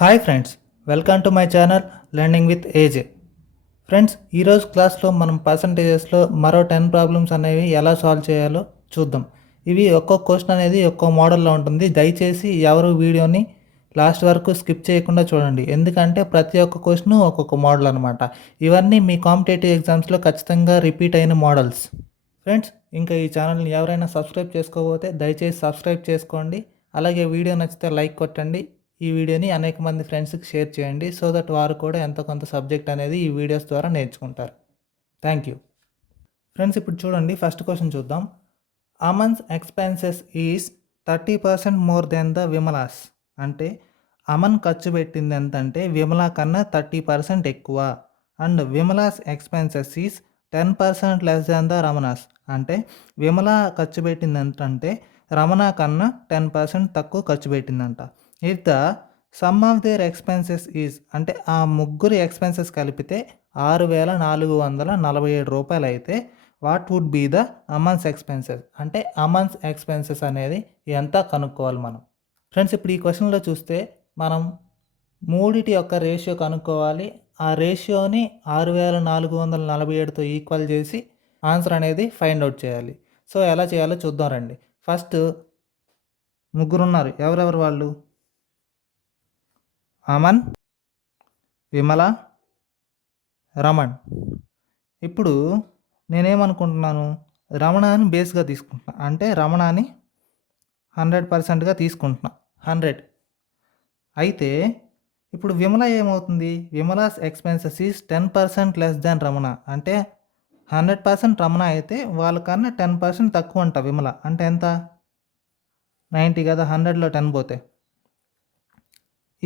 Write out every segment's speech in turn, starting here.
Hi friends, welcome to my channel learning with AJ. Friends, ఈరోజు క్లాస్లో మనం పర్సంటేజెస్లో మరో 10 ప్రాబ్లమ్స్ అనేవి ఎలా సాల్వ్ చేయాలో చూద్దాం. ఇవి ఒక్కొక్క క్వశ్చన్ అనేది ఒక్కో మోడల్లో ఉంటుంది. దయచేసి ఎవరు వీడియోని లాస్ట్ వరకు స్కిప్ చేయకుండా చూడండి, ఎందుకంటే ప్రతి ఒక్క క్వశ్చన్ ఒక్కొక్క మోడల్ అనమాట. ఇవన్నీ మీ కాంపిటేటివ్ ఎగ్జామ్స్లో ఖచ్చితంగా రిపీట్ అయిన మోడల్స్. ఫ్రెండ్స్, ఇంకా ఈ ఛానల్ని ఎవరైనా సబ్స్క్రైబ్ చేసుకోకపోతే దయచేసి సబ్స్క్రైబ్ చేసుకోండి. అలాగే వీడియో నచ్చితే లైక్ కొట్టండి. ఈ వీడియోని అనేక మంది ఫ్రెండ్స్కి షేర్ చేయండి, సో దట్ వారు కూడా ఎంతో కొంత సబ్జెక్ట్ అనేది ఈ వీడియోస్ ద్వారా నేర్చుకుంటారు. Thank you. ఫ్రెండ్స్, ఇప్పుడు చూడండి, ఫస్ట్ క్వశ్చన్ చూద్దాం. Aman's expenses is 30% more then the Vimala's. అంటే అమన్ ఖర్చు పెట్టింది ఎంత అంటే విమలా కన్నా 30% ఎక్కువ. And Vimala's expenses is 10% less than the Ramana's. అంటే విమల ఖర్చు పెట్టింది ఎంత అంటే రమణ కన్నా 10% తక్కువ ఖర్చు పెట్టిందంట. If the sum of there expenses is, అంటే ఆ ముగ్గురు ఎక్స్పెన్సెస్ కలిపితే 6,447 రూపాయలు అయితే what would be the Aman's expenses. అంటే అమన్స్ ఎక్స్పెన్సెస్ అనేది ఎంత కనుక్కోవాలి మనం. ఫ్రెండ్స్, ఇప్పుడు ఈ క్వశ్చన్లో చూస్తే మనం మూడిటి యొక్క రేషియో కనుక్కోవాలి. ఆ రేషియోని 6,447తో ఈక్వల్ చేసి ఆన్సర్ అనేది ఫైండ్ అవుట్ చేయాలి. సో ఎలా చేయాలో చూద్దాం రండి. ఫస్ట్ ముగ్గురు ఉన్నారు. ఎవరెవరు వాళ్ళు? అమన్, విమల, రమణ్. ఇప్పుడు నేనేమనుకుంటున్నాను, రమణాని బేస్గా తీసుకుంటున్నా. అంటే రమణాని 100%గా తీసుకుంటున్నా, 100. అయితే ఇప్పుడు విమల ఏమవుతుంది? Vimala's expenses is 10% less than Ramana. అంటే 100% రమణ అయితే వాళ్ళకన్నా 10% తక్కువ అంట విమల. అంటే ఎంత? 90 కదా, 100లో 10 పోతే.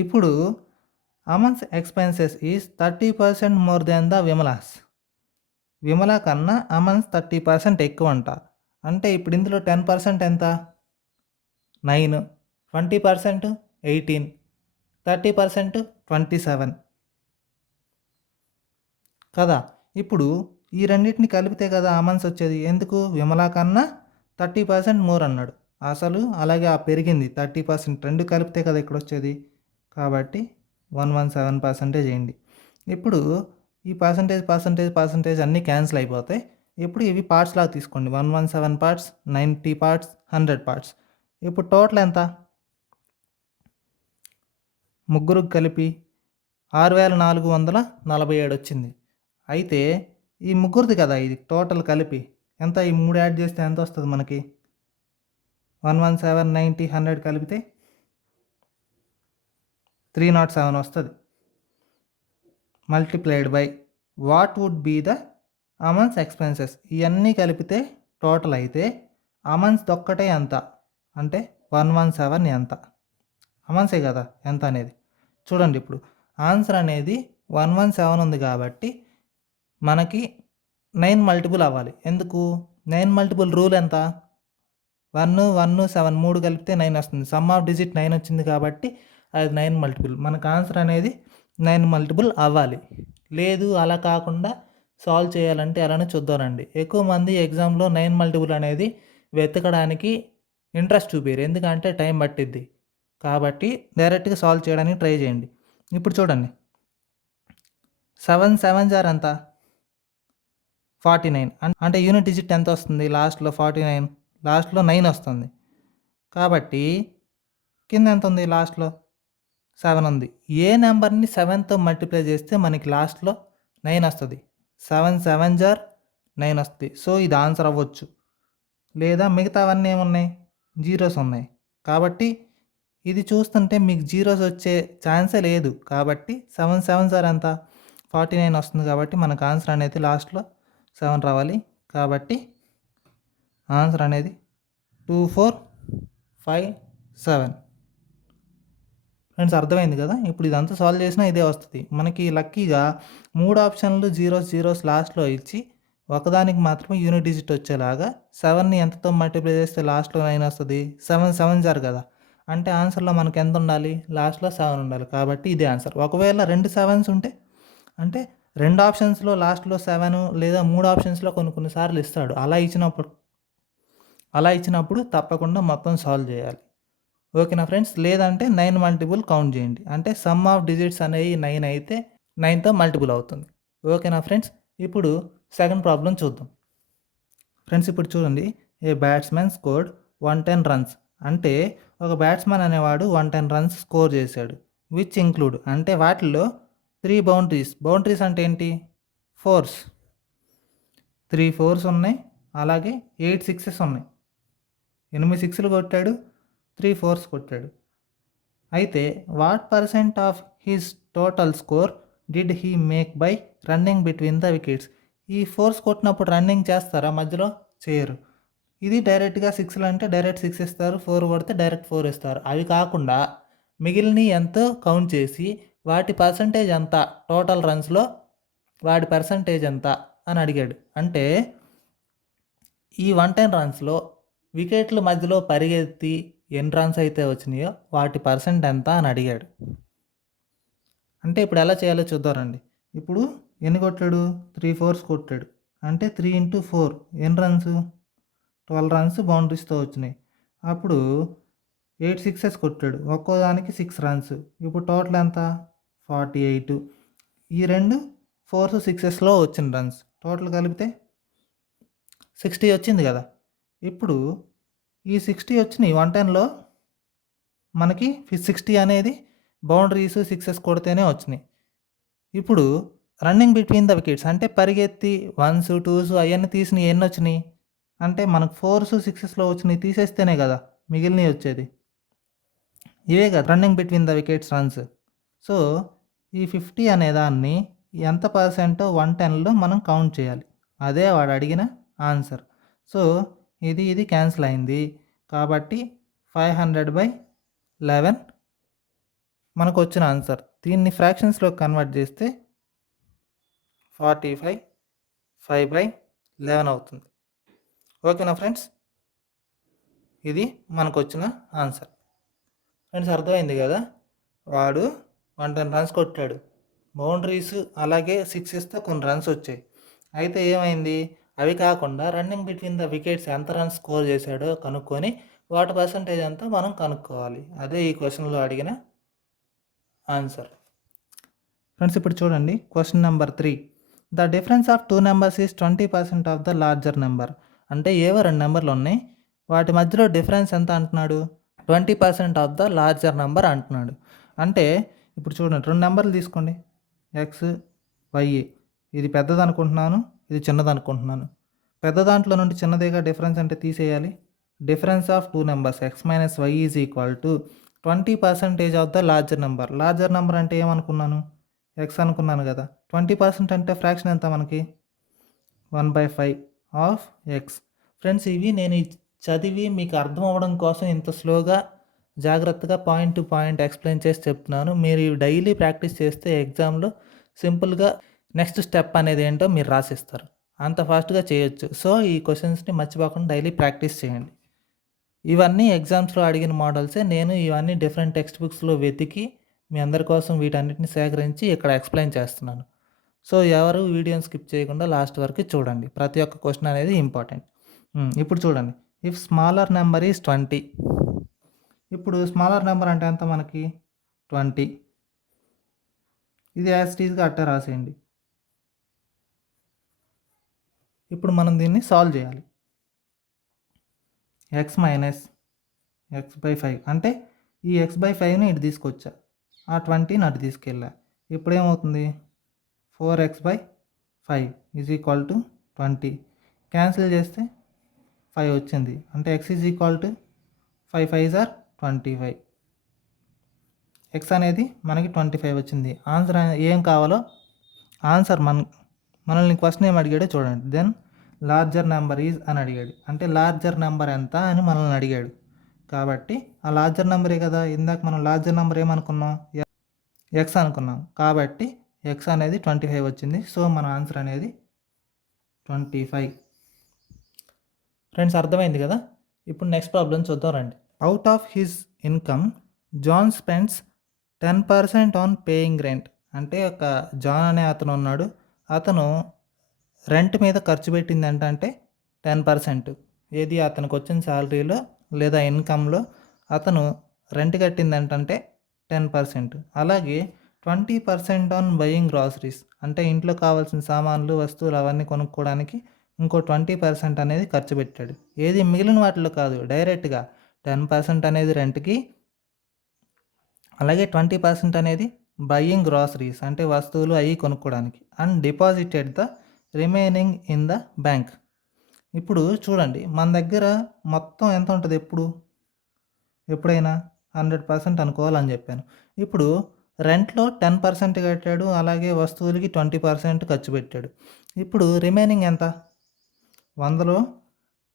ఇప్పుడు Aman's expenses is 30% more than the Vimala's. Vimala కన్నా అమన్స్ 30% ఎక్కువ అంట. అంటే ఇప్పుడు ఇందులో 10% ఎంత? 9, 20% 18, 30% 27 కదా. ఇప్పుడు ఈ రెండింటిని కలిపితే కదా అమన్స్ వచ్చేది. ఎందుకు? విమల కన్నా 30% మోర్ అన్నాడు అసలు, అలాగే ఆ పెరిగింది 30%, రెండు కలిపితే కదా ఇక్కడ వచ్చేది. కాబట్టి 117% చేయండి. ఇప్పుడు ఈ పర్సంటేజ్ అన్నీ క్యాన్సిల్ అయిపోతాయి. ఇప్పుడు ఇవి పార్ట్స్ లాగా తీసుకోండి. 117 పార్ట్స్, 90 పార్ట్స్, 100 పార్ట్స్. ఇప్పుడు టోటల్ ఎంత? ముగ్గురికి కలిపి 6,447 వచ్చింది. అయితే ఈ ముగ్గురిది కదా ఇది టోటల్ కలిపి ఎంత? ఈ 3 యాడ్ చేస్తే ఎంత వస్తుంది మనకి? 117, 90, 100 కలిపితే 307 వస్తుంది. Multiplied by what would be the Aman's expenses. ఇవన్నీ కలిపితే టోటల్ అయితే అమన్స్ ఒక్కటే ఎంత అంటే 117 ఎంత? అమన్సే కదా ఎంత అనేది. చూడండి, ఇప్పుడు ఆన్సర్ అనేది 117 ఉంది కాబట్టి మనకి 9 మల్టిపుల్ అవ్వాలి. ఎందుకు? 9 మల్టిపుల్ రూల్ ఎంత? 1, 1, 7 3 కలిపితే 9 వస్తుంది. సమ్ ఆఫ్ డిజిట్ 9 వచ్చింది కాబట్టి అది 9 మల్టిపుల్. మనకు ఆన్సర్ అనేది 9 మల్టిపుల్ అవ్వాలి. లేదు అలా కాకుండా సాల్వ్ చేయాలంటే ఎలానో చూద్దామండి. ఎక్కువ మంది ఎగ్జామ్లో 9 మల్టిపుల్ అనేది వెతకడానికి ఇంట్రెస్ట్ చూపారు, ఎందుకంటే టైం పట్టిద్ది. కాబట్టి డైరెక్ట్గా సాల్వ్ చేయడానికి ట్రై చేయండి. ఇప్పుడు చూడండి, 7 7 జార్ ఎంత? 49. అంటే యూనిట్ డిజిట్ ఎంత వస్తుంది? లాస్ట్లో 49, లాస్ట్లో 9 వస్తుంది. కాబట్టి కింద ఎంత ఉంది? లాస్ట్లో 7 ఉంది. ఏ నెంబర్ని 7తో మల్టిప్లై చేస్తే మనకి లాస్ట్లో 9 వస్తుంది? 7 7 జార్ 9 వస్తుంది. సో ఇది ఆన్సర్ అవ్వచ్చు. లేదా మిగతావన్నీ ఏమున్నాయి? జీరోస్ ఉన్నాయి. కాబట్టి ఇది చూస్తుంటే మీకు జీరోస్ వచ్చే ఛాన్సే లేదు. కాబట్టి 7 7 జార్ ఎంత? 49 వస్తుంది. కాబట్టి మనకు ఆన్సర్ అనేది లాస్ట్లో 7 రావాలి. కాబట్టి ఆన్సర్ అనేది 2 4 5 7. ఫ్రెండ్స్, అర్థమైంది కదా. ఇప్పుడు ఇదంతా సాల్వ్ చేసినా ఇదే వస్తుంది. మనకి లక్కీగా 3 ఆప్షన్లు జీరోస్ లాస్ట్లో ఇచ్చి ఒకదానికి మాత్రమే యూనిట్ డిజిట్ వచ్చేలాగా 7ని ఎంతతో మల్టిప్లై చేస్తే లాస్ట్లో 9 వస్తుంది? 7 7 జార్ కదా. అంటే ఆన్సర్లో మనకి ఎంత ఉండాలి? లాస్ట్లో 7 ఉండాలి. కాబట్టి ఇదే ఆన్సర్. ఒకవేళ 2 7s ఉంటే, అంటే 2 ఆప్షన్స్లో లాస్ట్లో 7 లేదా 3 ఆప్షన్స్లో కొన్నిసార్లు ఇస్తాడు. అలా ఇచ్చినప్పుడు తప్పకుండా మొత్తం సాల్వ్ చేయాలి. ఓకేనా ఫ్రెండ్స్? లేదంటే 9 మల్టిపుల్ కౌంట్ చేయండి. అంటే సమ్ ఆఫ్ డిజిట్స్ అనేవి 9 అయితే 9తో మల్టిపుల్ అవుతుంది. ఓకేనా ఫ్రెండ్స్? ఇప్పుడు సెకండ్ ప్రాబ్లమ్ చూద్దాం. ఫ్రెండ్స్ ఇప్పుడు చూడండి, ఏ బ్యాట్స్‌మెన్ స్కోర్డ్ 110 రన్స్. అంటే ఒక బ్యాట్స్‌మెన్ అనేవాడు 110 రన్స్ స్కోర్ చేశాడు. విచ్ ఇంక్లూడ్ అంటే వాటిల్లో 3 బౌండరీస్. బౌండరీస్ అంటే ఏంటి? ఫోర్స్. 3 ఫోర్స్ ఉన్నాయి. అలాగే 8 సిక్సెస్ ఉన్నాయి. 8 సిక్స్‌లు కొట్టాడు. 3 ఫోర్స్ కొట్టాడు. అయితే what percent of his total score did he make by running between the wickets? ఈ ఫోర్స్ కొట్టినప్పుడు రన్నింగ్ చేస్తారా మధ్యలో? చేయరు. ఇది డైరెక్ట్‌గా 6లు అంటే డైరెక్ట్ 6 ఇస్తారు. 4 కొడితే డైరెక్ట్ 4 ఇస్తారు. అవి కాకుండా మిగిలినయి ఎంతో కౌంట్ చేసి వాటి పర్సెంటేజ్ ఎంత టోటల్ రన్స్‌లో వాడి పర్సెంటేజ్ ఎంత అని అడిగాడు. అంటే ఈ 110 రన్స్‌లో వికెట్ల మధ్యలో పరిగెత్తి ఎన్ని రన్స్ అయితే వచ్చినాయో వాటి పర్సెంట్ ఎంత అని అడిగాడు. అంటే ఇప్పుడు ఎలా చేయాలో చూద్దాం రండి. ఇప్పుడు ఎన్ని కొట్టాడు? 3 ఫోర్స్ కొట్టాడు. అంటే 3 ఇంటూ 4 ఎన్ని రన్స్? 12 రన్స్ బౌండరీస్‌తో వచ్చినాయి. అప్పుడు 8 సిక్సెస్ కొట్టాడు. ఒక్కో దానికి 6 రన్స్. ఇప్పుడు టోటల్ ఎంత? 48. ఈ 2 ఫోర్స్, సిక్సెస్‌లో వచ్చిన రన్స్. టోటల్ కలిపితే 60 వచ్చింది కదా! ఇప్పుడు ఈ 60 వచ్చినాయి 110లో మనకి 60 అనేది బౌండరీస్, సిక్సెస్ కొడితేనే వచ్చినాయి. ఇప్పుడు రన్నింగ్ బిట్వీన్ ద వికెట్స్ అంటే పరిగెత్తి 1స్, 2స్ అయన్నీ తీసినయి ఎన్నొచ్చినాయి? అంటే మనకు 4స్, 6స్‌లో వచ్చినయి తీసేస్తేనే కదా మిగిలినయి వచ్చేది. ఇవే కదా running between the wickets runs. So, ఈ 50 అనే దాన్ని ఎంత పర్సెంటో 110లో మనం కౌంట్ చేయాలి. అదే వాడు అడిగిన ఆన్సర్. సో, ఇది క్యాన్సిల్ అయింది. కాబట్టి 500/11 మనకొచ్చిన ఆన్సర్. దీన్ని ఫ్రాక్షన్స్‌లోకి కన్వర్ట్ చేస్తే 45 5/11 అవుతుంది. ఓకేనా ఫ్రెండ్స్? ఇది మనకొచ్చిన ఆన్సర్. ఫ్రెండ్స్ అర్థమైంది కదా! వాడు 110 రన్స్ కొట్టాడు. బౌండరీస్ అలాగే 6 ఇస్తే కొన్ని రన్స్ వచ్చాయి. అయితే ఏమైంది? అవి కాకుండా రన్నింగ్ బిట్వీన్ ద వికెట్స్ ఎంత రన్స్ స్కోర్ చేశాడో కనుక్కొని వాటి పర్సెంటేజ్ ఎంతో మనం కనుక్కోవాలి. అదే ఈ క్వెషన్‌లో అడిగిన ఆన్సర్. ఫ్రెండ్స్ ఇప్పుడు చూడండి question number 3. The difference of 2 numbers is 20% of the larger number. అంటే ఏవో 2 నెంబర్లు ఉన్నాయి. వాటి మధ్యలో డిఫరెన్స్ ఎంత అంటున్నాడు? 20% ఆఫ్ ద లార్జర్ నెంబర్ అంటున్నాడు. అంటే ఇప్పుడు చూడండి 2 నెంబర్లు తీసుకోండి. X, y. ఇది పెద్దదనుకుంటున్నాను. ఇది చిన్నదనుకుంటున్నాను. పెద్ద దాంట్లో నుండి చిన్నదేగా డిఫరెన్స్ అంటే తీసేయాలి. Difference of 2 numbers x minus y is equal to 20% of the larger number. Larger number అంటే ఏమనుకున్నాను? ఎక్స్ అనుకున్నాను కదా! 20% అంటే ఫ్రాక్షన్ ఎంత మనకి? 1/5 ఆఫ్ ఎక్స్. ఫ్రెండ్స్ ఇవి నేను చదివి మీకు అర్థం అవ్వడం కోసం ఇంత స్లోగా జాగ్రత్తగా పాయింట్ టు పాయింట్ ఎక్స్ప్లెయిన్ చేసి చెప్తున్నాను. మీరు ఇవి డైలీ ప్రాక్టీస్ చేస్తే ఎగ్జామ్‌లో సింపుల్‌గా నెక్స్ట్ స్టెప్ అనేది ఏంటో మీరు రాసిస్తారు. అంత ఫాస్ట్‌గా చేయొచ్చు. సో, ఈ క్వెషన్స్‌ని మర్చిపోకుండా డైలీ ప్రాక్టీస్ చేయండి. ఇవన్నీ ఎగ్జామ్స్‌లో అడిగిన మోడల్సే. నేను ఇవన్నీ డిఫరెంట్ టెక్స్ట్ బుక్స్‌లో వెతికి మీ అందరి కోసం వీటన్నిటిని సేకరించి ఇక్కడ ఎక్స్ప్లెయిన్ చేస్తున్నాను. సో, ఎవరు వీడియోని స్కిప్ చేయకుండా లాస్ట్ వరకు చూడండి. ప్రతి ఒక్క క్వెషన్ అనేది ఇంపార్టెంట్. ఇప్పుడు చూడండి. If smaller number is 20. ఇప్పుడు స్మాలర్ నెంబర్ అంటే ఎంత మనకి? 20. ఇది యాజ్ ఇట్ ఈజ్‌గా అట్టే రాసేయండి. ఇప్పుడు మనం దీన్ని సాల్వ్ చేయాలి. ఎక్స్ మైనస్ x/5 అంటే ఈ x/5ని ఇటు తీసుకొచ్చా. ఆ 20ని అటు తీసుకెళ్ళా. ఇప్పుడేమవుతుంది? 4x/5 is equal to 20. Cancel చేస్తే 5 వచ్చింది. అంటే x is equal to 5 5s are 25. x అనేది మనకి 25 వచ్చింది. ఆన్సర్ ఏం కావాలో ఆన్సర్ మనల్ని క్వశ్చన్ ఏం అడిగాడో చూడండి. దెన్ లార్జర్ నెంబర్ ఈజ్ అని అడిగాడు. అంటే లార్జర్ నెంబర్ ఎంత అని మనల్ని అడిగాడు. కాబట్టి ఆ లార్జర్ నెంబరే కదా! ఇందాక మనం లార్జర్ నెంబర్ ఏమనుకున్నాం? ఎక్స్ అనుకున్నాం. కాబట్టి ఎక్స్ అనేది 25 వచ్చింది. సో, మన ఆన్సర్ అనేది 25. ఫ్రెండ్స్ అర్థమైంది కదా! ఇప్పుడు నెక్స్ట్ ప్రాబ్లం చూద్దాం రండి. Out of his income John spends 10% on paying rent. అంటే ఒక జాన్ అనే అతను ఉన్నాడు. అతను రెంట్ మీద ఖర్చు పెట్టింది ఏంటంటే 10%. ఏది అతనికి వచ్చిన శాలరీలో లేదా ఇన్కమ్‌లో అతను రెంట్ కట్టింది ఏంటంటే 10%. అలాగే 20% ఆన్ బయింగ్ గ్రాసరీస్, అంటే ఇంట్లో కావాల్సిన సామాన్లు, వస్తువులు అవన్నీ కొనుక్కోవడానికి ఇంకో 20% అనేది ఖర్చు పెట్టాడు. ఏది మిగిలిన వాటిలో కాదు, డైరెక్ట్గా 10% అనేది రెంట్కి, అలాగే 20% అనేది బయింగ్ గ్రాసరీస్ అంటే వస్తువులు అవి కొనుక్కోవడానికి, and deposited the remaining in the bank. ఇప్పుడు చూడండి, మన దగ్గర మొత్తం ఎంత ఉంటుంది ఎప్పుడైనా 100% అనుకోవాలని చెప్పాను. ఇప్పుడు రెంట్లో 10% కట్టాడు, అలాగే వస్తువులకి 20% ఖర్చు పెట్టాడు. ఇప్పుడు రిమైనింగ్ ఎంత? 100లో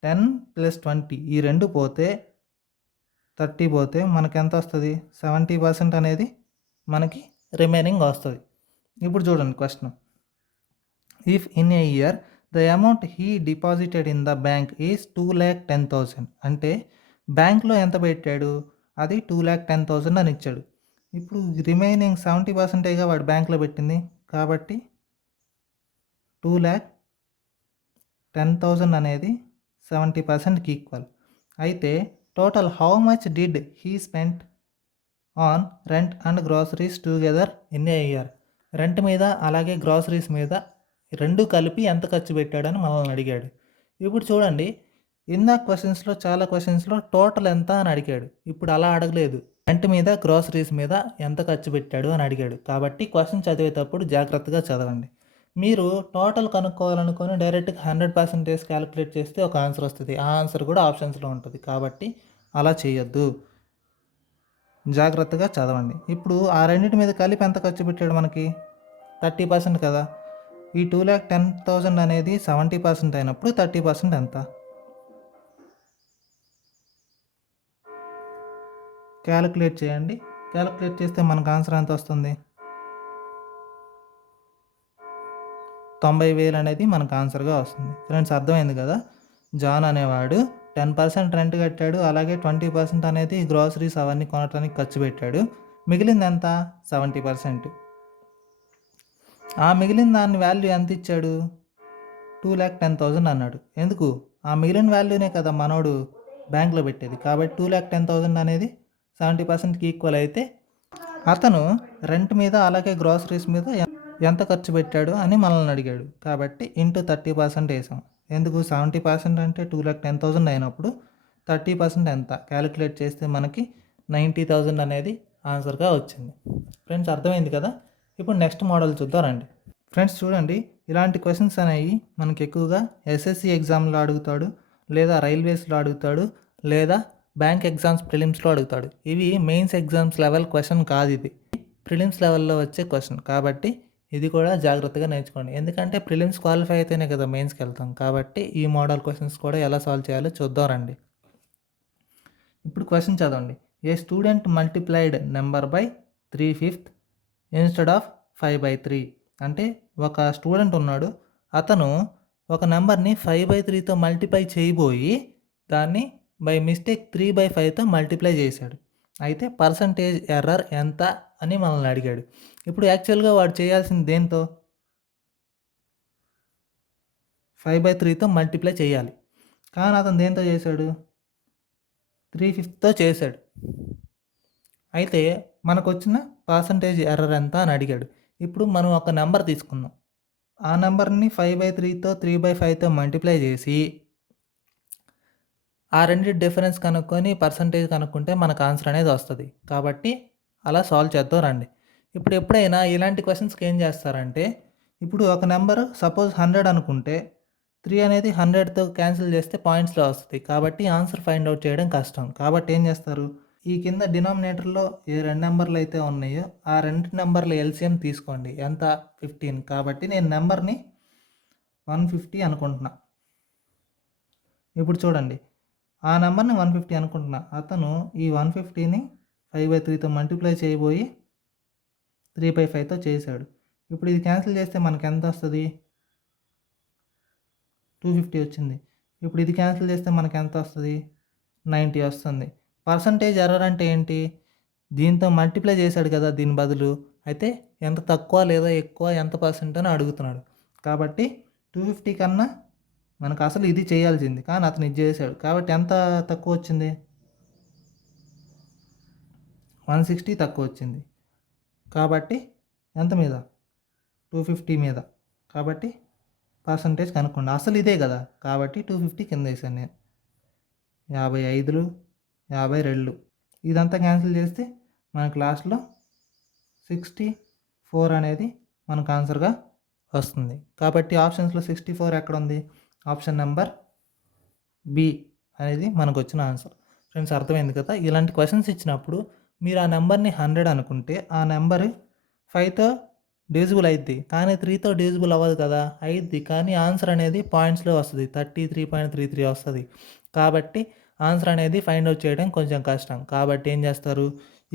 10 + 20 ఈ 2 పోతే 30 పోతే మనకి ఎంత వస్తుంది? 70% అనేది మనకి రిమైనింగ్ వస్తుంది. ఇప్పుడు చూడండి question. If in a year the amount he deposited in the bank is 2,10,000, అంటే బ్యాంక్లో ఎంత పెట్టాడు? అది 2,10,000 అని ఇచ్చాడు. ఇప్పుడు రిమైనింగ్ 70%గా వాడు బ్యాంక్లో పెట్టింది, కాబట్టి 2,10,000 అనేది 70%కి ఈక్వల్. అయితే total how much did he spend on rent and groceries together in a year? Rent మీద అలాగే గ్రాసరీస్ మీద రెండు కలిపి ఎంత ఖర్చు పెట్టాడని మనల్ని అడిగాడు. ఇప్పుడు చూడండి, క్వశ్చన్స్లో చాలా క్వశ్చన్స్లో టోటల్ ఎంత అని అడిగాడు. ఇప్పుడు అలా అడగలేదు, రెంట్ మీద గ్రాసరీస్ మీద ఎంత ఖర్చు పెట్టాడు అని అడిగాడు. కాబట్టి క్వశ్చన్ చదివేటప్పుడు జాగ్రత్తగా చదవండి. మీరు టోటల్ కనుక్కోవాలనుకొని డైరెక్ట్గా 100% క్యాలిక్యులేట్ చేస్తే ఒక ఆన్సర్ వస్తుంది. ఆ ఆన్సర్ కూడా ఆప్షన్స్లో ఉంటుంది, కాబట్టి అలా చేయొద్దు, జాగ్రత్తగా చదవండి. ఇప్పుడు ఆ రెండింటి మీద కలిపి ఎంత ఖర్చు పెట్టాడు? మనకి 30% కదా. ఈ 2,10,000 అనేది 70% అయినప్పుడు 30% ఎంత? క్యాలిక్యులేట్ చేయండి. క్యాలిక్యులేట్ చేస్తే మనకు ఆన్సర్ ఎంత వస్తుంది? 90,000 అనేది మనకు ఆన్సర్గా వస్తుంది. ఫ్రెండ్స్, అర్థమైంది కదా. జాన్ అనేవాడు 10% రెంట్ కట్టాడు, అలాగే 20% అనేది గ్రాసరీస్ అవన్నీ కొనడానికి ఖర్చు పెట్టాడు. మిగిలింది ఎంత? 70%. ఆ మిగిలిన దాని వాల్యూ ఎంత ఇచ్చాడు? 2,10,000 అన్నాడు. ఎందుకు? ఆ మిగిలిన వాల్యూనే కదా మనోడు బ్యాంక్లో పెట్టేది. కాబట్టి 2,10,000 అనేది 70%కి ఈక్వల్ అయితే అతను రెంట్ మీద అలాగే గ్రాసరీస్ మీద ఎంత ఖర్చు పెట్టాడు అని మనల్ని అడిగాడు. కాబట్టి ఇంటూ 30% వేసాం. ఎందుకు? 70% అంటే 2,10,000 అయినప్పుడు 30% ఎంత? క్యాలిక్యులేట్ చేస్తే మనకి 90,000 అనేది ఆన్సర్గా వచ్చింది. ఫ్రెండ్స్, అర్థమైంది కదా. ఇప్పుడు నెక్స్ట్ మోడల్ చూద్దాం రండి. ఫ్రెండ్స్ చూడండి, ఇలాంటి క్వశ్చన్స్ అనేవి మనకి ఎక్కువగా ఎస్ఎస్సి ఎగ్జామ్లో అడుగుతాడు, లేదా రైల్వేస్లో అడుగుతాడు, లేదా బ్యాంక్ ఎగ్జామ్స్ ప్రిలిమ్స్లో అడుగుతాడు. ఇవి మెయిన్స్ ఎగ్జామ్స్ లెవెల్ క్వశ్చన్ కాదు, ఇది ప్రిలిమ్స్ లెవెల్లో వచ్చే క్వశ్చన్. కాబట్టి ఇది కూడా జాగ్రత్తగా నేర్చుకోండి, ఎందుకంటే ప్రిలిమ్స్ క్వాలిఫై అయితేనే కదా మెయిన్స్కి వెళ్తాం. కాబట్టి ఈ మోడల్ క్వశ్చన్స్ కూడా ఎలా సాల్వ్ చేయాలో చూద్దాం రండి. ఇప్పుడు క్వశ్చన్ చదవండి. A student multiplied number by 3/5 instead of 5/3. అంటే ఒక స్టూడెంట్ ఉన్నాడు, అతను ఒక నెంబర్ని 5/3తో మల్టిప్లై చేయబోయి దాన్ని బై మిస్టేక్ 3/5తో మల్టిప్లై చేశాడు. అయితే పర్సంటేజ్ ఎర్రర్ ఎంత అని మనల్ని అడిగాడు. ఇప్పుడు యాక్చువల్గా వాడు చేయాల్సింది దేంతో? 5/3తో మల్టిప్లై చేయాలి. కానీ అతను దేంతో చేశాడు? 3/5తో చేశాడు. అయితే మనకు వచ్చిన పర్సంటేజ్ ఎర్రర్ ఎంత అని అడిగాడు. ఇప్పుడు మనం ఒక నెంబర్ తీసుకుందాం, ఆ నెంబర్ని 5/3తో 3/5తో మల్టిప్లై చేసి ఆ రెండు డిఫరెన్స్ కనుక్కొని పర్సంటేజ్ కనుక్కుంటే మనకు ఆన్సర్ అనేది వస్తుంది. కాబట్టి అలా సాల్వ్ చేద్దాం రండి. ఇప్పుడు ఎప్పుడైనా ఇలాంటి క్వశ్చన్స్కి ఏం చేస్తారంటే, ఇప్పుడు ఒక నెంబర్ సపోజ్ 100 అనుకుంటే 3 అనేది 100తో క్యాన్సిల్ చేస్తే పాయింట్స్లో వస్తుంది. కాబట్టి ఆన్సర్ ఫైండ్ అవుట్ చేయడం కష్టం. కాబట్టి ఏం చేస్తారు? ఈ కింద డినామినేటర్లో ఏ రెండు నెంబర్లు అయితే ఉన్నాయో ఆ రెండు నెంబర్ల ఎల్సిఎం తీసుకోండి. ఎంత? 15. కాబట్టి నేను నెంబర్ని 150 అనుకుంటున్నా. ఇప్పుడు చూడండి, ఆ నెంబర్ని 150 అనుకుంటున్నా. అతను ఈ 150ని 5/3తో మల్టిప్లై చేయబోయి 3/5తో చేశాడు. ఇప్పుడు ఇది క్యాన్సిల్ చేస్తే మనకు ఎంత వస్తుంది? 250 వచ్చింది. ఇప్పుడు ఇది క్యాన్సిల్ చేస్తే మనకు ఎంత వస్తుంది? 90 వస్తుంది. పర్సంటేజ్ ఎర్రర్ అంటే ఏంటి? దీంతో మల్టిప్లై చేశాడు కదా దీని బదులు. అయితే ఎంత తక్కువ లేదా ఎక్కువ, ఎంత పర్సెంట్ అని అడుగుతున్నాడు. కాబట్టి 250 కన్నా మనకు అసలు ఇది చేయాల్సింది, కానీ అతను ఇది చేశాడు. కాబట్టి ఎంత తక్కువ వచ్చింది? 160 తక్కువ వచ్చింది. కాబట్టి ఎంత మీద 250 మీద. కాబట్టి పర్సంటేజ్ కనుక్కోండి. అసలు ఇదే కదా, కాబట్టి 250 కింద వేసాను నేను. 55, 52 ఇదంతా క్యాన్సిల్ చేస్తే మనకు లాస్ట్లో 64 అనేది మనకు ఆన్సర్గా వస్తుంది. కాబట్టి ఆప్షన్స్లో 64 ఎక్కడ ఉంది? ఆప్షన్ నెంబర్ బి అనేది మనకు వచ్చిన ఆన్సర్. ఫ్రెండ్స్, అర్థమైంది కదా? ఇలాంటి క్వశ్చన్స్ ఇచ్చినప్పుడు మీరు ఆ నెంబర్ని 100 అనుకుంటే ఆ నెంబర్ 5తో డివిజిబుల్ అయిద్ది, కానీ 3తో డివిజిబుల్ అవ్వదు కదా. అయిద్ది, కానీ ఆన్సర్ అనేది పాయింట్స్లో వస్తుంది, 33.33 వస్తుంది. కాబట్టి ఆన్సర్ అనేది ఫైండ్ అవుట్ చేయడం కొంచెం కష్టం. కాబట్టి ఏం చేస్తారు,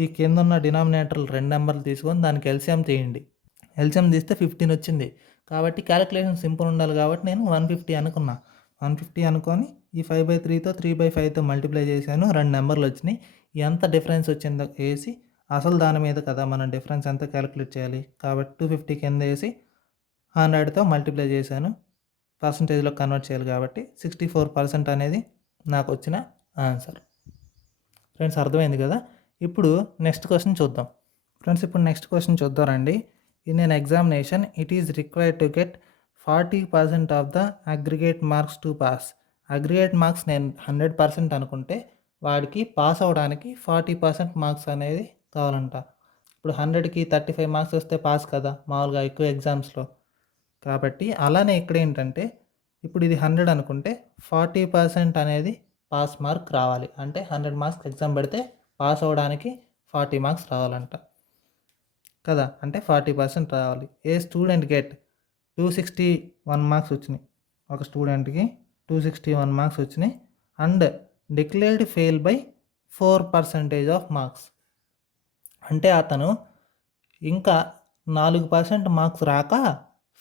ఈ కింద ఉన్న డినామినేటర్లు 2 నెంబర్లు తీసుకొని దానికి ఎల్సిఎం తీయండి. ఎల్సిఎం తీస్తే 15 వచ్చింది. కాబట్టి క్యాలిక్యులేషన్ సింపుల్ ఉండాలి కాబట్టి నేను 150 అనుకున్నా. 150 అనుకొని ఈ 5/3తో 3/5తో మల్టిప్లై చేశాను. 2 నెంబర్లు వచ్చినాయి. ఎంత డిఫరెన్స్ వచ్చిందో వేసి అసలు దాని మీద కదా మనం డిఫరెన్స్ ఎంత క్యాలిక్యులేట్ చేయాలి. కాబట్టి 250 కింద వేసి 100తో మల్టిప్లై చేశాను. పర్సంటేజ్లో కన్వర్ట్ చేయాలి కాబట్టి 64% అనేది నాకు వచ్చిన ఆన్సర్. ఫ్రెండ్స్, అర్థమైంది కదా? ఇప్పుడు నెక్స్ట్ క్వశ్చన్ చూద్దాం. ఫ్రెండ్స్, ఇప్పుడు నెక్స్ట్ క్వశ్చన్ చూద్దారండి. In an examination it is required to get 40% of the aggregate marks to pass. Aggregate marks నేను 100% అనుకుంటే వాడికి పాస్ అవ్వడానికి 40% మార్క్స్ అనేది కావాలంట. ఇప్పుడు 100కి 35 మార్క్స్ వస్తే పాస్ కదా మామూలుగా ఎక్కువ ఎగ్జామ్స్లో. కాబట్టి అలానే ఇక్కడ ఏంటంటే ఇప్పుడు ఇది 100 అనుకుంటే 40% అనేది పాస్ మార్క్ రావాలి. అంటే 100 మార్క్స్ ఎగ్జామ్ పెడితే పాస్ అవ్వడానికి 40 మార్క్స్ రావాలంట కదా. అంటే 40% రావాలి. ఏ స్టూడెంట్ గెట్ 261 మార్క్స్ వచ్చినాయి, ఒక స్టూడెంట్కి 261 మార్క్స్ వచ్చినాయి and declared fail by 4% of marks. అంటే అతను ఇంకా 4% మార్క్స్ రాక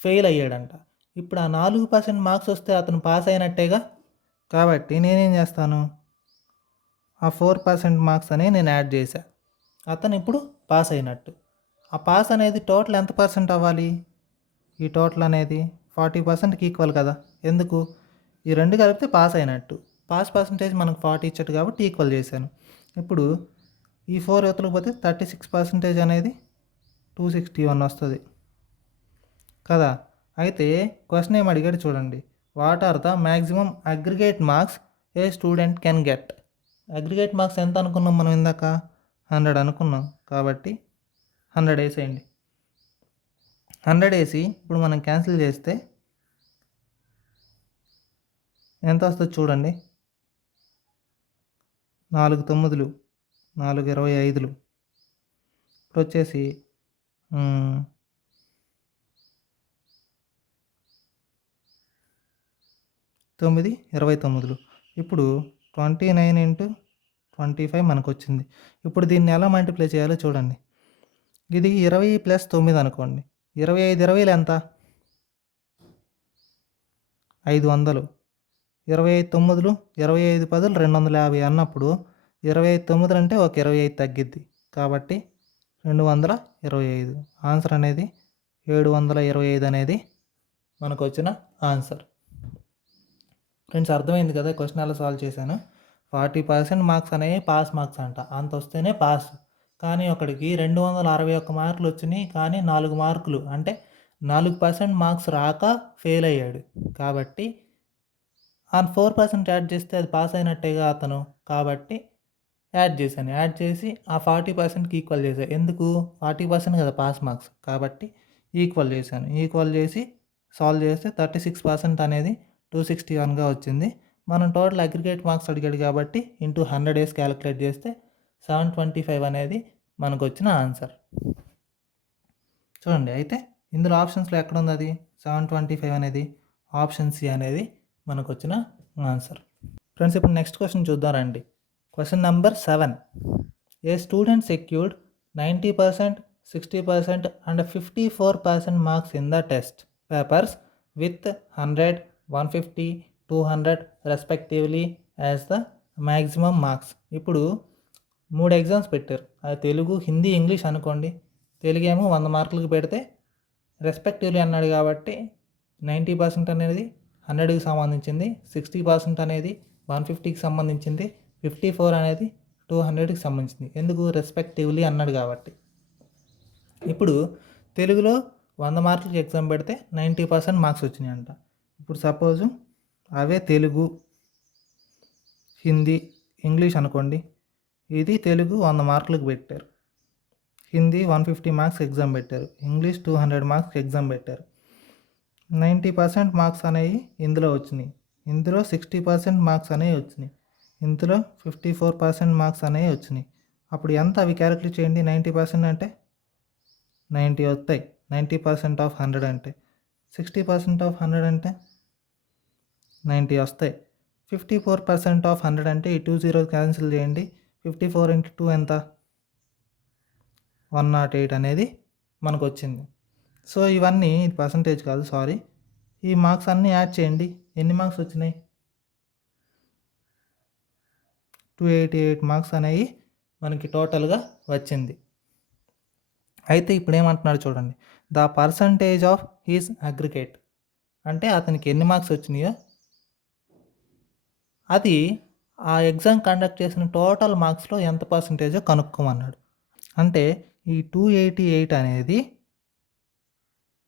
ఫెయిల్ అయ్యాడంట. ఇప్పుడు ఆ 4% మార్క్స్ వస్తే అతను పాస్ అయినట్టేగా. కాబట్టి నేనేం చేస్తాను, ఆ 4% మార్క్స్ అనేవి నేను యాడ్ చేశా. అతను ఇప్పుడు పాస్ అయినట్టు. ఆ పాస్ అనేది టోటల్ ఎంత పర్సెంట్ అవ్వాలి? ఈ టోటల్ అనేది 40%కి ఈక్వల్ కదా. ఎందుకు? ఈ రెండు కలిపితే పాస్ అయినట్టు. పాస్ పర్సంటేజ్ మనకు 40 ఇచ్చాడు కాబట్టి ఈక్వల్ చేశాను. ఇప్పుడు ఈ 4 యువతలకు పోతే 36% అనేది 261 వస్తుంది కదా. అయితే క్వశ్చన్ ఏం అడిగాడు చూడండి. What are the maximum aggregate marks a student can get. Aggregate marks ఎంత అనుకున్నాం మనం ఇందాక? 100 అనుకున్నాం. కాబట్టి 100 వేసేయండి. 100 వేసి ఇప్పుడు మనం క్యాన్సిల్ చేస్తే ఎంత వస్తుంది చూడండి. 4 9లు 4 25లు. ఇప్పుడు వచ్చేసి 9 29లు. ఇప్పుడు 29 ఇంటూ 25 మనకు వచ్చింది. ఇప్పుడు దీన్ని ఎలా మల్టిప్లై చేయాలో చూడండి. ఇది 20 + 9 అనుకోండి. 25 20లు ఎంత? 500. 25 9లు 25 10లు 250 అన్నప్పుడు 25 9లు అంటే ఒక 25 తగ్గిద్ది. కాబట్టి 225. ఆన్సర్ అనేది 725 అనేది మనకు వచ్చిన ఆన్సర్. ఫ్రెండ్స్, అర్థమైంది కదా క్వశ్చన్ ఎలా సాల్వ్ చేశాను. 40% మార్క్స్ అనేవి పాస్ మార్క్స్ అంట. అంత వస్తేనే పాస్. కానీ ఒకడికి 261 మార్కులు వచ్చినాయి, కానీ 4 మార్కులు అంటే 4% మార్క్స్ రాక ఫెయిల్ అయ్యాడు. కాబట్టి ఆ 4% యాడ్ చేస్తే అది పాస్ అయినట్టేగా అతను. కాబట్టి యాడ్ చేశాను. యాడ్ చేసి ఆ 40%కి ఈక్వల్ చేశాను. ఎందుకు? 40% కదా పాస్ మార్క్స్. కాబట్టి ఈక్వల్ చేశాను. ఈక్వల్ చేసి సాల్వ్ చేస్తే 36% అనేది 261గా వచ్చింది. మనం టోటల్ అగ్రిగేట్ మార్క్స్ అడిగాడు కాబట్టి ఇంటూ 100 డేస్ క్యాలిక్యులేట్ చేస్తే 725 అనేది మనకు వచ్చిన ఆన్సర్. చూడండి, అయితే ఇందులో ఆప్షన్స్లో ఎక్కడ ఉంది అది 725 అనేది? ఆప్షన్ సి అనేది మనకు వచ్చిన ఆన్సర్. ఫ్రెండ్స్, ఇప్పుడు నెక్స్ట్ క్వశ్చన్ చూద్దాం రండి. Question number 7. A student secured 90%, 60% and 54% marks in the test papers with 100, 150, 200 respectively as the maximum marks. ఇప్పుడు 3 ఎగ్జామ్స్ పెట్టారు. అది తెలుగు, హిందీ, ఇంగ్లీష్ అనుకోండి. తెలుగు ఏమో 100 మార్కులకు పెడితే రెస్పెక్టివ్లీ అన్నాడు కాబట్టి 90% అనేది 100కి సంబంధించింది, 60% అనేది 150కి సంబంధించింది, 54 అనేది 200కి సంబంధించింది. ఎందుకు రెస్పెక్టివ్లీ అన్నాడు కాబట్టి. ఇప్పుడు తెలుగులో 100 మార్కులకి ఎగ్జామ్ పెడితే 90% మార్క్స్ వచ్చినాయంట. ఇప్పుడు సపోజు అవే తెలుగు, హిందీ, ఇంగ్లీష్ అనుకోండి. ఇది తెలుగు 100 మార్కులకు పెట్టారు, హిందీ 150 మార్క్స్ ఎగ్జామ్ పెట్టారు, ఇంగ్లీష్ 200 మార్క్స్ ఎగ్జామ్ పెట్టారు. 90% మార్క్స్ అనేవి ఇందులో వచ్చినాయి, ఇందులో 60% మార్క్స్ అనేవి వచ్చినాయి, ఇందులో 54% మార్క్స్ అనేవి వచ్చినాయి. అప్పుడు ఎంత అవి క్యాలిక్యులేట్ చేయండి. 90% అంటే 90 వస్తాయి. 90% ఆఫ్ 100 అంటే 60% ఆఫ్ 100 అంటే 90 వస్తాయి. 54% ఆఫ్ 100 అంటే ఈ 2 జీరోస్ క్యాన్సిల్ చేయండి. 54 ఇంటూ 2 ఎంత? 108 అనేది మనకు వచ్చింది. సో ఇవన్నీ పర్సంటేజ్ కాదు, సారీ. ఈ మార్క్స్ అన్నీ యాడ్ చేయండి. ఎన్ని మార్క్స్ వచ్చినాయి? 288 మార్క్స్ అనేవి మనకి టోటల్గా వచ్చింది. అయితే ఇప్పుడు ఏమంటున్నాడు చూడండి. The percentage of he's aggregate అంటే అతనికి ఎన్ని మార్క్స్ వచ్చినాయో అది ఆ ఎగ్జామ్ కండక్ట్ చేసిన టోటల్ మార్క్స్లో ఎంత పర్సంటేజో కనుక్కోమన్నాడు. అంటే ఈ 288 అనేది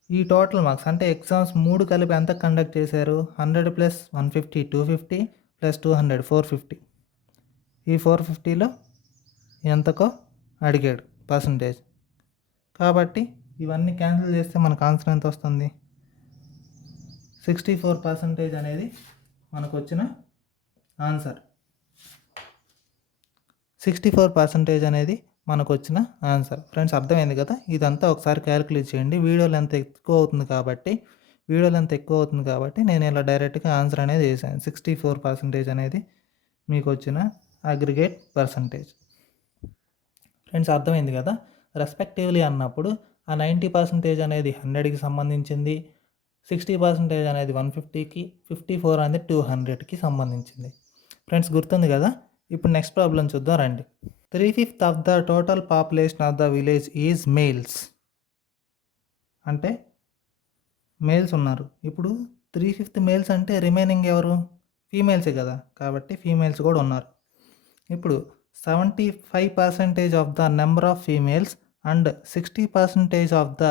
ఈ టోటల్ మార్క్స్ అంటే ఎగ్జామ్స్ 3 కలిపి ఎంత కండక్ట్ చేశారు? 100 ప్లస్ 150 250 ప్లస్ 200 450. ఈ 450లో ఎంతకో అడిగాడు పర్సంటేజ్. కాబట్టి ఇవన్నీ క్యాన్సిల్ చేస్తే మనకు ఆన్సర్ ఎంత వస్తుంది? 64% అనేది మనకు వచ్చిన ఆన్సర్. 64% అనేది మనకు వచ్చిన ఆన్సర్. ఫ్రెండ్స్ అర్థమైంది కదా? ఇదంతా ఒకసారి క్యాలిక్యులేట్ చేయండి. వీడియో లెంత్ ఎక్కువ అవుతుంది కాబట్టి నేను ఇలా డైరెక్ట్గా ఆన్సర్ అనేది వేసాను. 64% అనేది మీకు వచ్చిన అగ్రిగేట్ పర్సంటేజ్. ఫ్రెండ్స్ అర్థమైంది కదా? రెస్పెక్టివ్లీ అన్నప్పుడు ఆ 90% అనేది 100కి సంబంధించింది, 60% అనేది 150కి, 54 అనేది 200కి సంబంధించింది. ఫ్రెండ్స్ గుర్తుంది కదా? ఇప్పుడు నెక్స్ట్ ప్రాబ్లం చూద్దాం రండి. 3/5 of the total population of the village is males. అంటే మేల్స్ ఉన్నారు. ఇప్పుడు 3/5 మేల్స్ అంటే రిమైనింగ్ ఎవరు? ఫీమేల్సే కదా, కాబట్టి ఫీమేల్స్ కూడా ఉన్నారు. ఇప్పుడు 75% of the number of females and 60% of the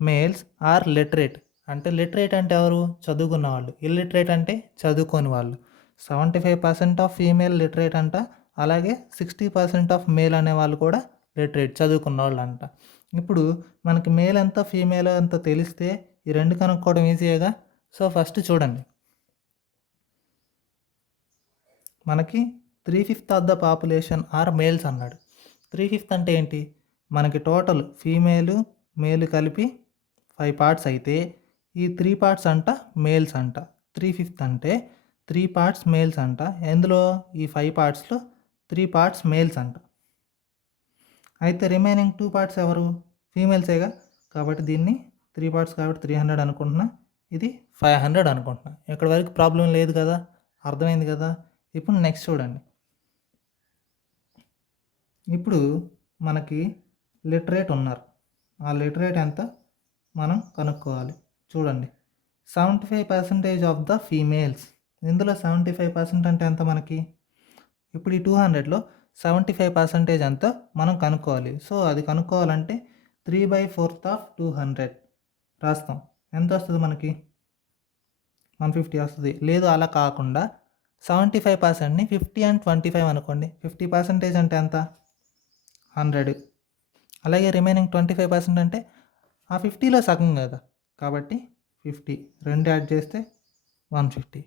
males are literate. అంటే లిటరేట్ అంటే ఎవరు? చదువుకున్న వాళ్ళు. ఇల్లిటరేట్ అంటే చదువుకోని వాళ్ళు. 75% ఆఫ్ ఫీమేల్ లిటరేట్ అంట, అలాగే 60% ఆఫ్ మేల్ అనేవాళ్ళు కూడా లిటరేట్ చదువుకున్న వాళ్ళు అంట. ఇప్పుడు మనకి మేల్ ఎంత ఫీమేల్ ఎంత తెలిస్తే ఈ రెండు కనుక్కోవడం ఈజీగా. సో ఫస్ట్ చూడండి, మనకి 3/5 of the population are males అన్నాడు. 3/5 అంటే ఏంటి? మనకి టోటల్ ఫీమేలు మేలు కలిపి 5 పార్ట్స్ అయితే ఈ 3 పార్ట్స్ అంట మేల్స్ అంట. 3/5 అంటే 3 పార్ట్స్ మేల్స్ అంట. ఎందులో? ఈ 5 పార్ట్స్లో 3 పార్ట్స్ మేల్స్ అంట. అయితే రిమైనింగ్ 2 పార్ట్స్ ఎవరు? ఫీమేల్సేగా. కాబట్టి దీన్ని 3 పార్ట్స్ కాబట్టి 300 అనుకుంటున్నా, ఇది 500 అనుకుంటున్నా. ఇక్కడ వరకు ప్రాబ్లం లేదు కదా? అర్థమైంది కదా? ఇప్పుడు నెక్స్ట్ చూడండి. ఇప్పుడు మనకి లిటరేట్ ఉన్నారు. ఆ లిటరేట్ ఎంత మనం కనుక్కోవాలి. చూడండి, 75% ఆఫ్ ద ఫీమేల్స్. ఇందులో 75% అంటే ఎంత మనకి? ఇప్పుడు ఈ 200లో 75% ఎంత మనం కనుక్కోవాలి. సో అది కనుక్కోవాలంటే 3/4 ఆఫ్ 200 రాస్తాం. ఎంత వస్తుంది మనకి? 150 వస్తుంది. లేదు అలా కాకుండా 75%ని 50 అండ్ 25 అనుకోండి. 50% అంటే ఎంత? 100. అలాగే రిమైనింగ్ 25% అంటే ఆ 50లో సగం కదా, కాబట్టి 50 రెండు యాడ్ చేస్తే 150.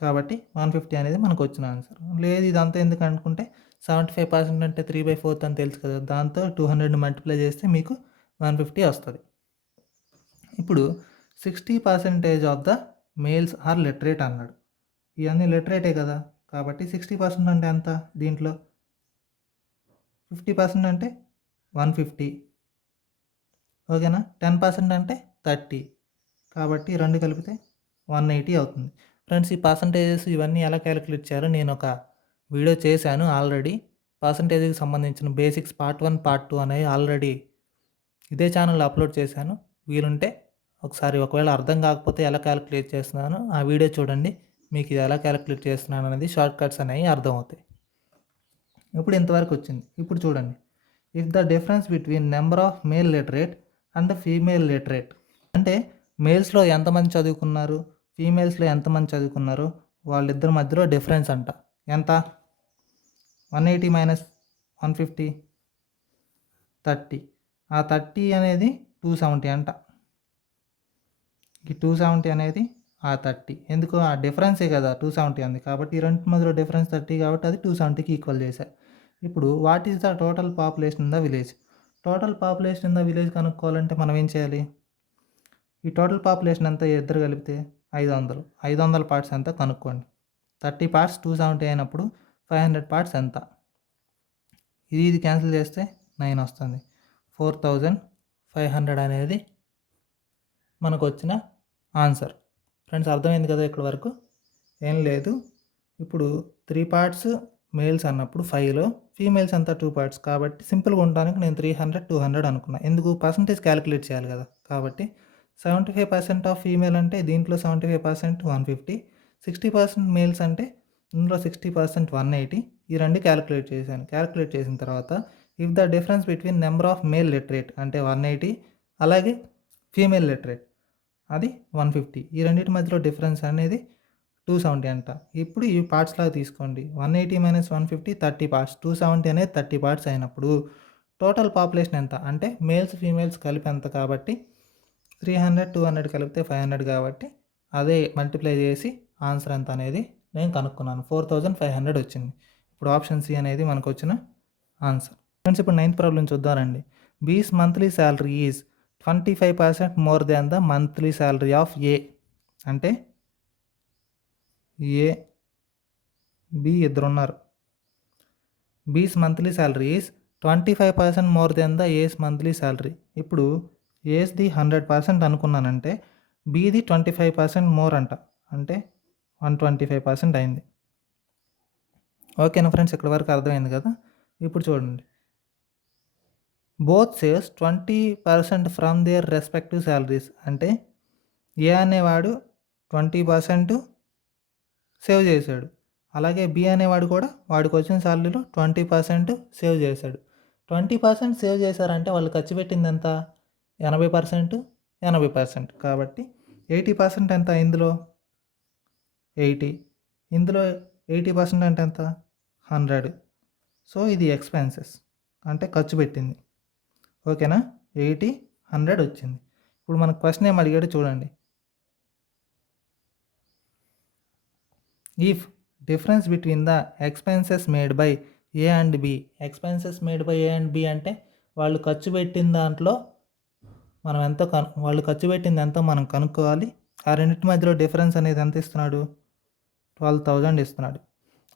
కాబట్టి 150 అనేది మనకు వచ్చిన ఆన్సర్. లేదు ఇదంతా ఎందుకు అనుకుంటే 75% అంటే 3/4 అని తెలుసు కదా, దాంతో 200ని మల్టిప్లై చేస్తే మీకు 150 వస్తుంది. ఇప్పుడు 60% of the males are literate అన్నాడు. ఇవన్నీ లిటరేటే కదా, కాబట్టి 60% అంటే ఎంత? దీంట్లో 50% అంటే 150, ఓకేనా? 10% అంటే 30, కాబట్టి రెండు కలిపితే 180 అవుతుంది. ఫ్రెండ్స్ ఈ పర్సంటేజెస్ ఇవన్నీ ఎలా క్యాలిక్యులేట్ చేయాలో నేను ఒక వీడియో చేశాను ఆల్రెడీ. పర్సంటేజ్కి సంబంధించిన బేసిక్స్ పార్ట్ 1 పార్ట్ 2 అనేవి ఆల్రెడీ ఇదే ఛానల్లో అప్లోడ్ చేశాను. వీలుంటే ఒకసారి ఒకవేళ అర్థం కాకపోతే ఎలా క్యాలిక్యులేట్ చేస్తున్నానో ఆ వీడియో చూడండి. మీకు ఇది ఎలా క్యాలిక్యులేట్ చేస్తున్నాను అనేది షార్ట్ కట్స్ అనేవి అర్థమవుతాయి. ఇప్పుడు ఇంతవరకు వచ్చింది. ఇప్పుడు చూడండి, if the difference between number of male literate and female literate అంటే మేల్స్లో ఎంతమంది చదువుకున్నారు, ఫీమేల్స్లో ఎంతమంది చదువుకున్నారు, వాళ్ళిద్దరి మధ్యలో డిఫరెన్స్ అంట. ఎంత? 180 మైనస్ 150 30. ఆ 30 అనేది 270 అంట. ఈ 270 అనేది ఆ 30. ఎందుకు? ఆ డిఫరెన్సే కదా 270 అంది. కాబట్టి ఈ రెండు మధ్యలో డిఫరెన్స్ 30 కాబట్టి అది 270కి ఈక్వల్ చేశా. ఇప్పుడు what is the total population in the village? Total population in the village కనుక్కోవాలంటే మనం ఏం చేయాలి? ఈ టోటల్ పాపులేషన్ ఎంత ఇద్దరు కలిపితే 500. 500 పార్ట్స్ ఎంత కనుక్కోండి. 30 పార్ట్స్ 270 అయినప్పుడు 500 పార్ట్స్ ఎంత? ఇది క్యాన్సిల్ చేస్తే 9 వస్తుంది. 4500 అనేది మనకు వచ్చిన ఆన్సర్. ఫ్రెండ్స్, అర్థమైంది కదా ఇక్కడ వరకు? ఏం లేదు. ఇప్పుడు 3 పార్ట్స్ మేల్స్ అన్నప్పుడు 5లో ఫీమేల్స్ అంతా 2 పార్ట్స్ కాబట్టి సింపుల్గా ఉండడానికి నేను 300 200 అనుకున్నా. ఎందుకు? పర్సంటేజ్ క్యాలిక్యులేట్ చేయాలి కదా. కాబట్టి 75% ఆఫ్ ఫీమేల్ అంటే దీంట్లో 75% 150, 60% మేల్స్ అంటే ఇందులో 60% 180. ఈ రెండు క్యాలిక్యులేట్ చేశాను. క్యాలిక్యులేట్ చేసిన తర్వాత if the difference between number of male literate అంటే 180 అలాగే ఫీమేల్ లిటరేట్ అది 150. ఈ రెండింటి మధ్యలో డిఫరెన్స్ అనేది 270 అంట. ఇప్పుడు ఈ పార్ట్స్ లాగా తీసుకోండి. 180 మైనస్ 150 30 పార్ట్స్. 270 అనేది 30 పార్ట్స్ అయినప్పుడు టోటల్ పాపులేషన్ ఎంత అంటే మేల్స్ ఫీమేల్స్ కలిపి ఎంత కాబట్టి 300 200 కలిపితే 500 కాబట్టి అదే మల్టిప్లై చేసి ఆన్సర్ ఎంత అనేది నేను కనుక్కున్నాను. 4500 వచ్చింది. ఇప్పుడు ఆప్షన్ సి అనేది మనకు వచ్చిన ఆన్సర్. ఫ్రెండ్స్, ఇప్పుడు 9th ప్రాబ్లం చూద్దామండి. B's monthly salary is 25% more than the monthly salary of A. అంటే ఏ బి ఇద్దరు ఉన్నారు. B's monthly salary is 25% more then the A's monthly salary. ఇప్పుడు ఏస్ది 100% అనుకున్నానంటే బీది 25% మోర్ అంట. అంటే 125% అయింది. ఓకేనా ఫ్రెండ్స్, ఇక్కడ వరకు అర్థమైంది కదా. ఇప్పుడు చూడండి, both saves 20% from their respective salaries. అంటే ఏ అనేవాడు 20% సేవ్ చేశాడు, అలాగే బి అనేవాడు కూడా వాడికి వచ్చిన శాలరీలో 20% సేవ్ చేశాడు. 20% సేవ్ చేశారంటే వాళ్ళు ఖర్చు పెట్టింది ఎంత? 80%, 80%. కాబట్టి 80% ఎంత ఇందులో? 80. ఇందులో 80% అంటే ఎంత? 100. సో ఇది ఎక్స్పెన్సెస్ అంటే ఖర్చు పెట్టింది. ఓకేనా? 80 100 వచ్చింది. ఇప్పుడు మనకు క్వశ్చన్ ఏం అడిగాడు చూడండి. If difference between the expenses made by A and B. Expenses made by A and B అంటే వాళ్ళు ఖర్చు పెట్టిన దాంట్లో మనం ఎంత వాళ్ళు ఖర్చు పెట్టింది ఎంతో మనం కనుక్కోవాలి. ఆ రెండింటి మధ్యలో డిఫరెన్స్ అనేది ఎంత ఇస్తున్నాడు? 12,000 ఇస్తున్నాడు.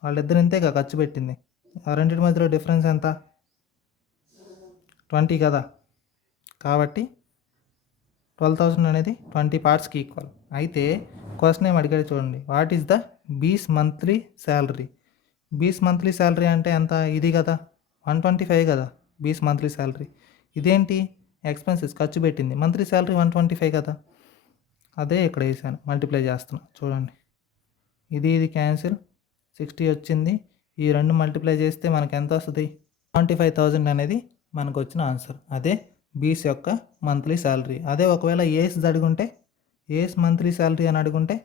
వాళ్ళిద్దరు ఇంతేగా ఖర్చు పెట్టింది. ఆ రెండింటి మధ్యలో డిఫరెన్స్ ఎంత? 20 కదా. కాబట్టి 12,000 అనేది 20 పార్ట్స్కి ఈక్వల్. అయితే క్వశ్చన్ ఏం అడిగాడు చూడండి. వాట్ ఈస్ ద బీస్ మంత్లీ శాలరీ? బీస్ మంత్లీ శాలరీ అంటే ఎంత? ఇది కదా 125 కదా బీస్ మంత్లీ శాలరీ. ఇదేంటి? ఎక్స్పెన్సెస్ ఖర్చు పెట్టింది. మంత్లీ శాలరీ 125 కదా. అదే ఇక్కడ వేసాను, మల్టిప్లై చేస్తున్నా చూడండి. ఇది క్యాన్సిల్, 60 వచ్చింది. ఈ రెండు మల్టిప్లై చేస్తే మనకు ఎంత వస్తుంది? 25,000 అనేది మనకు వచ్చిన ఆన్సర్. అదే బీస్ యొక్క మంత్లీ శాలరీ. అదే ఒకవేళ ఏస్ అడుగుంటే, ఏస్ మంత్లీ శాలరీ అని అడుగుంటే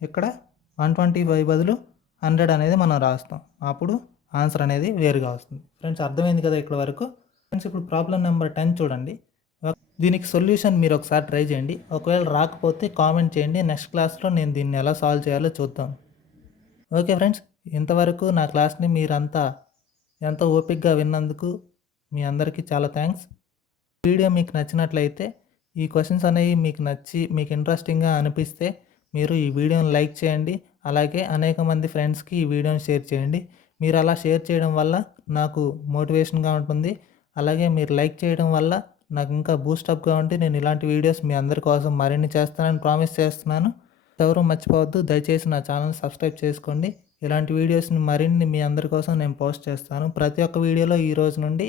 ఇక్కడ 125 బదులు 100 అనేది మనం రాస్తాం. అప్పుడు ఆన్సర్ అనేది వేరుగా వస్తుంది. ఫ్రెండ్స్, అర్థమైంది కదా ఇక్కడ వరకు. ఫ్రెండ్స్, ఇప్పుడు ప్రాబ్లం నెంబర్ 10 చూడండి. దీనికి సొల్యూషన్ మీరు ఒకసారి ట్రై చేయండి. ఒకవేళ రాకపోతే కామెంట్ చేయండి. నెక్స్ట్ క్లాస్లో నేను దీన్ని ఎలా సాల్వ్ చేయాలో చూద్దాం. ఓకే ఫ్రెండ్స్, ఇంతవరకు నా క్లాస్ని మీరంతా ఎంతో ఓపికగా విన్నందుకు మీ అందరికీ చాలా థ్యాంక్స్. వీడియో మీకు నచ్చినట్లయితే, ఈ క్వశ్చన్స్ అనేవి మీకు నచ్చి మీకు ఇంట్రెస్టింగ్గా అనిపిస్తే మీరు ఈ వీడియోని లైక్ చేయండి. అలాగే అనేక మంది ఫ్రెండ్స్కి ఈ వీడియోని షేర్ చేయండి. మీరు అలా షేర్ చేయడం వల్ల నాకు మోటివేషన్గా ఉంటుంది. అలాగే మీరు లైక్ చేయడం వల్ల నాకు ఇంకా బూస్టప్గా ఉంటే నేను ఇలాంటి వీడియోస్ మీ అందరి కోసం మరిన్ని చేస్తానని ప్రామిస్ చేస్తున్నాను. ఎవరు మర్చిపోవద్దు, దయచేసి నా ఛానల్ సబ్స్క్రైబ్ చేసుకోండి. ఇలాంటి వీడియోస్ని మరిన్ని మీ అందరి కోసం నేను పోస్ట్ చేస్తాను. ప్రతి ఒక్క వీడియోలో ఈ రోజు నుండి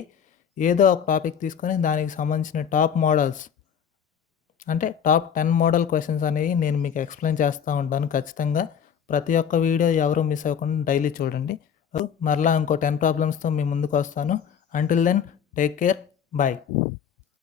ఏదో ఒక టాపిక్ తీసుకొని దానికి సంబంధించిన టాప్ మోడల్స్ అంటే టాప్ 10 మోడల్ క్వశ్చన్స్ అనేవి నేను మీకు ఎక్స్ప్లెయిన్ చేస్తూ ఉంటాను ఖచ్చితంగా. ప్రతి ఒక్క వీడియో ఎవరు మిస్ అవ్వకుండా డైలీ చూడండి. మరలా ఇంకో 10 ప్రాబ్లమ్స్తో మీ ముందుకు వస్తాను. Until then take care. Bye.